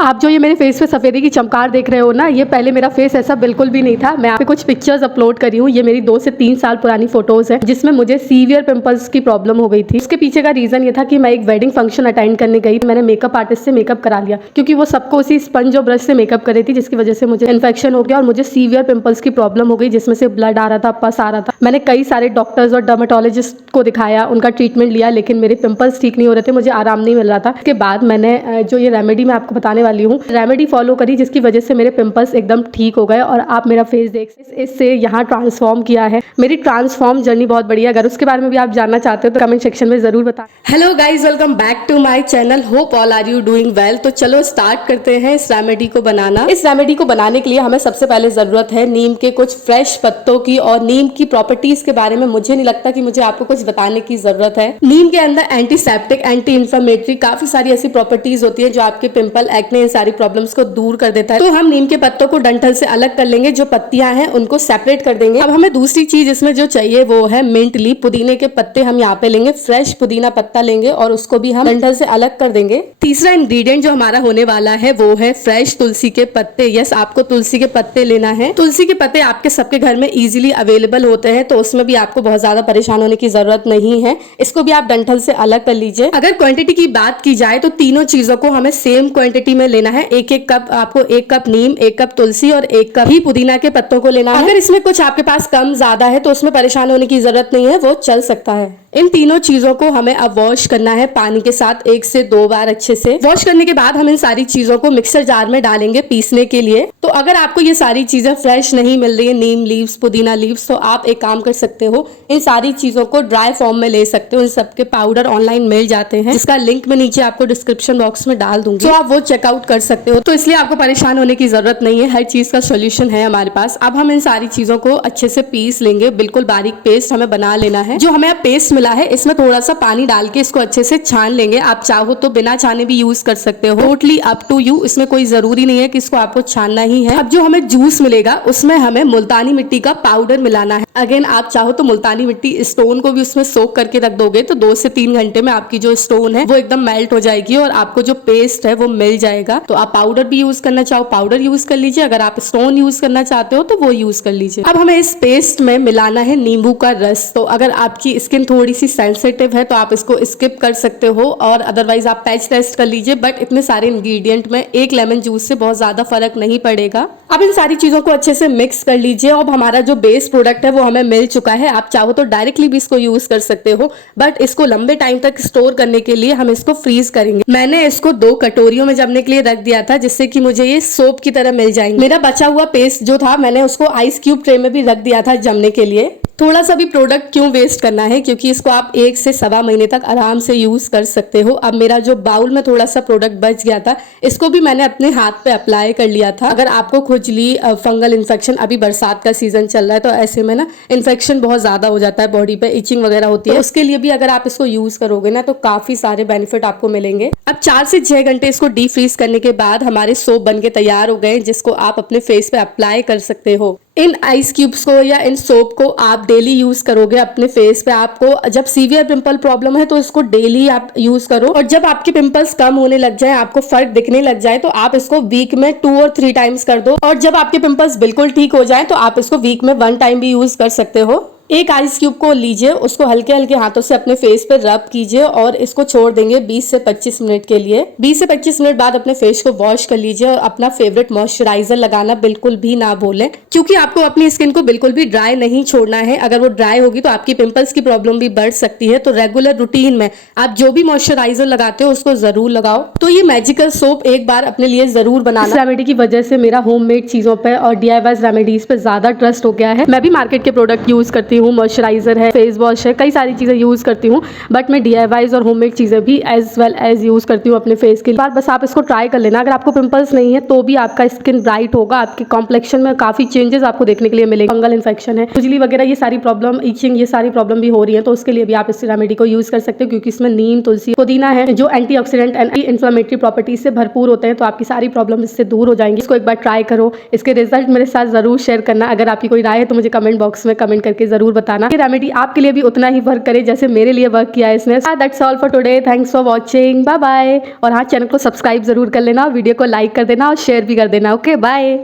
आप जो ये मेरे फेस पे सफ़ेदी की चमकार देख रहे हो ना, ये पहले मेरा फेस ऐसा बिल्कुल भी नहीं था। मैं आप पे कुछ पिक्चर्स अपलोड करी हूँ। ये मेरी 2 से 3 साल पुरानी फोटोज़ है जिसमें मुझे सीवियर पिंपल्स की प्रॉब्लम हो गई थी। उसके पीछे का रीज़न ये था कि मैं एक वेडिंग फंक्शन अटेंड करने गई। मैंने मेकअप आर्टिस्ट से मेकअप करा लिया क्योंकि वो सबको उसी स्पंज और ब्रश से मेकअप कर रही थी, जिसकी वजह से मुझे इन्फेक्शन हो गया और मुझे सीवियर पिंपल्स की प्रॉब्लम हो गई, जिसमें से ब्लड आ रहा था, पस आ रहा था। मैंने कई सारे डॉक्टर्स और डर्माटोलॉजिस्ट को दिखाया, उनका ट्रीटमेंट लिया, लेकिन मेरे पिंपल्स ठीक नहीं हो रहे थे, मुझे आराम नहीं मिल रहा था। इसके बाद मैंने जो ये रेमेडी मैं आपको बताने वाली हूँ, रेमेडी फॉलो करी, जिसकी वजह से मेरे पिंपल्स एकदम ठीक हो गए और आप मेरा फेस देख इससे यहाँ ट्रांसफॉर्म किया है। मेरी ट्रांसफॉर्म जर्नी बहुत बढ़िया। अगर उसके बारे में भी आप जानना चाहते हो तो कमेंट सेक्शन में जरूर बताएं। Hello guys, welcome back to my channel. Hope all are you doing well. तो चलो स्टार्ट करते हैं इस रेमेडी को बनाना। इस रेमेडी को बनाने के लिए हमें सबसे पहले जरूरत है नीम के कुछ फ्रेश पत्तों की, और नीम की प्रॉपर्टीज के बारे में मुझे नहीं लगता कि मुझे आपको कुछ बताने की जरूरत है। नीम के अंदर एंटीसेप्टिक, एंटी इंफ्लेमेटरी, काफी सारी ऐसी प्रॉपर्टीज होती है जो आपके पिंपल, एक्ने, इन सारी प्रॉब्लम्स को दूर कर देता है। तो हम नीम के पत्तों को डंठल से अलग कर लेंगे, जो पत्तियां हैं उनको सेपरेट कर देंगे। अब हमें दूसरी चीज इसमें जो चाहिए वो है मिंट लीफ, पुदीने के पत्ते हम यहाँ पे लेंगे, फ्रेश पुदीना पत्ता लेंगे और उसको भी हम डंठल से अलग कर देंगे। तीसरा इंग्रेडिएंट जो हमारा होने वाला है वो है फ्रेश तुलसी के पत्ते। यस, आपको तुलसी के पत्ते लेना है। तुलसी के पत्ते आपके सबके घर में इजीली अवेलेबल होते हैं, तो उसमें भी आपको बहुत ज्यादा परेशान होने की जरूरत नहीं है। इसको भी आप डंठल से अलग कर लीजिए। अगर क्वांटिटी की बात की जाए तो तीनों चीजों को हमें सेम क्वांटिटी में लेना है। एक एक कप आपको, 1 कप नीम, 1 कप तुलसी और 1 कप ही पुदीना के पत्तों को लेना है। अगर इसमें कुछ आपके पास कम ज्यादा है तो उसमें परेशान होने की जरूरत नहीं है, वो चल सकता है। इन तीनों चीजों को हमें अब वॉश करना है पानी के साथ 1 से 2 बार अच्छे से। वॉश करने के बाद हम इन सारी चीजों को मिक्सर जार में डालेंगे पीसने के लिए। तो अगर आपको ये सारी चीजें फ्रेश नहीं मिल रही है, नीम लीव्स, पुदीना लीव्स, तो आप एक काम कर सकते हो, इन सारी चीजों को ड्राई फॉर्म में ले सकते हो। इन सबके पाउडर ऑनलाइन मिल जाते हैं, जिसका लिंक मैं नीचे आपको डिस्क्रिप्शन बॉक्स में डाल दूंगी, तो आप वो चेकआउट कर सकते हो। तो इसलिए आपको परेशान होने की जरूरत नहीं है, हर चीज का सोल्यूशन है हमारे पास। अब हम इन सारी चीजों को अच्छे से पीस लेंगे, बिल्कुल बारीक पेस्ट हमें बना लेना है। जो हमें अब पेस्ट मिला है इसमें थोड़ा सा पानी डाल के इसको अच्छे से छान लेंगे। आप चाहो तो बिना छाने भी यूज कर सकते हो, टोटली अप टू यू। इसमें कोई जरूरी नहीं है कि इसको आपको छानना ही है। अब जो हमें जूस मिलेगा उसमें हमें मुल्तानी मिट्टी का पाउडर मिलाना है। अगेन, आप चाहो तो मुल्तानी मिट्टी स्टोन को भी उसमें सोक करके रख दोगे तो 2 से 3 घंटे में आपकी जो स्टोन है वो एकदम मेल्ट हो जाएगी और आपको जो पेस्ट है वो मिल जाएगा। तो आप पाउडर भी यूज करना चाहो पाउडर यूज कर लीजिए, अगर आप स्टोन यूज करना चाहते हो तो वो यूज कर लीजिए। अब हमें इस पेस्ट में मिलाना है नींबू का रस। तो अगर आपकी स्किन थोड़ी सी सेंसिटिव है तो आप इसको स्किप कर सकते हो, और अदरवाइज आप पैच टेस्ट कर लीजिए। बट इतने सारे इंग्रेडिएंट में एक लेमन जूस से बहुत ज्यादा फर्क नहीं पड़ेगा। अब इन सारी चीजों को अच्छे से मिक्स कर लीजिए। अब हमारा जो बेस प्रोडक्ट है वो हमें मिल चुका है। आप चाहो तो डायरेक्टली भी इसको यूज कर सकते हो, बट इसको लंबे टाइम तक स्टोर करने के लिए हम इसको फ्रीज करेंगे। मैंने इसको 2 कटोरियों में जमने के लिए रख दिया था, जिससे कि मुझे ये सोप की तरह मिल जाएंगे। मेरा बचा हुआ पेस्ट जो था मैंने उसको आइस क्यूब ट्रे में भी रख दिया था जमने के लिए। थोड़ा सा भी प्रोडक्ट क्यों वेस्ट करना है, क्योंकि इसको आप 1 से सवा महीने तक आराम से यूज कर सकते हो। अब मेरा जो बाउल में थोड़ा सा प्रोडक्ट बच गया था, इसको भी मैंने अपने हाथ पे अप्लाई कर लिया था। अगर आपको खुजली, फंगल इन्फेक्शन, अभी बरसात का सीजन चल रहा है तो ऐसे में ना इन्फेक्शन बहुत ज्यादा हो जाता है बॉडी पे, इचिंग वगैरह होती है, तो उसके लिए भी अगर आप इसको यूज करोगे ना तो काफी सारे बेनिफिट आपको मिलेंगे। अब 4 से 6 घंटे इसको डीप फ्रीज करने के बाद हमारे सोप बन के तैयार हो गए, जिसको आप अपने फेस पे अप्लाई कर सकते हो। इन आइस क्यूब्स को या इन सोप को आप डेली यूज करोगे अपने फेस पे। आपको जब सीवियर पिंपल प्रॉब्लम है तो इसको डेली आप यूज करो, और जब आपके पिंपल्स कम होने लग जाए, आपको फर्क दिखने लग जाए, तो आप इसको वीक में 2 और 3 टाइम्स कर दो। और जब आपके पिंपल्स बिल्कुल ठीक हो जाए तो आप इसको वीक में 1 टाइम भी यूज कर सकते हो। एक आइस क्यूब को लीजिए, उसको हल्के हल्के हाथों से अपने फेस पे रब कीजिए और इसको छोड़ देंगे 20 से 25 मिनट के लिए। 20 से 25 मिनट बाद अपने फेस को वॉश कर लीजिए और अपना फेवरेट मॉइस्चराइजर लगाना बिल्कुल भी ना भूलें, क्योंकि आपको अपनी स्किन को बिल्कुल भी ड्राई नहीं छोड़ना है। अगर वो ड्राई होगी तो आपकी पिंपल्स की प्रॉब्लम भी बढ़ सकती है। तो रेगुलर रूटीन में आप जो भी मॉइस्चराइजर लगाते हो उसको जरूर लगाओ। तो ये मैजिकल सोप एक बार अपने लिए जरूर बनाना। इस रेमेडी की वजह से मेरा होममेड चीजों पे और DIY रेमेडीज पे ज्यादा ट्रस्ट हो गया है। मैं भी मार्केट के प्रोडक्ट यूज करती हूँ, मॉइस्चराइजर है, फेस वॉश है, कई सारी चीजें यूज करती हूँ, बट मैं DIYs और होममेड चीजें भी एज वेल एज यूज करती हूँ अपने फेस के लिए। बस आप इसको ट्राई कर लेना। अगर आपको पिंपल्स नहीं है तो भी आपका स्किन ब्राइट होगा, आपके कॉम्प्लेक्शन में काफी चेंजेस आपको देखने के लिए मिलेंगे। फंगल इन्फेक्शन है, खुजली वगैरह, ये सारी प्रॉब्लम, इचिंग, ये सारी प्रॉब्लम भी हो रही है, तो उसके लिए भी आप इस रेमेडी को यूज कर सकते हो, क्योंकि इसमें नीम, तुलसी, पुदीना है जो एंटीऑक्सीडेंट एंड इन्फ्लेमेटरी प्रॉपर्टीज से भरपूर होते हैं, तो आपकी सारी प्रॉब्लम इससे दूर हो जाएंगी। इसको एक बार ट्राई करो, इसके रिजल्ट मेरे साथ जरूर शेयर करना। अगर आपकी कोई राय है तो मुझे कमेंट बॉक्स में कमेंट करके जरूर जरूर बताना कि रेमेडी आपके लिए भी उतना ही वर्क करे जैसे मेरे लिए वर्क किया है इसने। That's all for today, thanks for watching, bye bye. और हाँ, चैनल को सब्सक्राइब जरूर कर लेना, वीडियो को लाइक कर देना और शेयर भी कर देना। Okay, bye.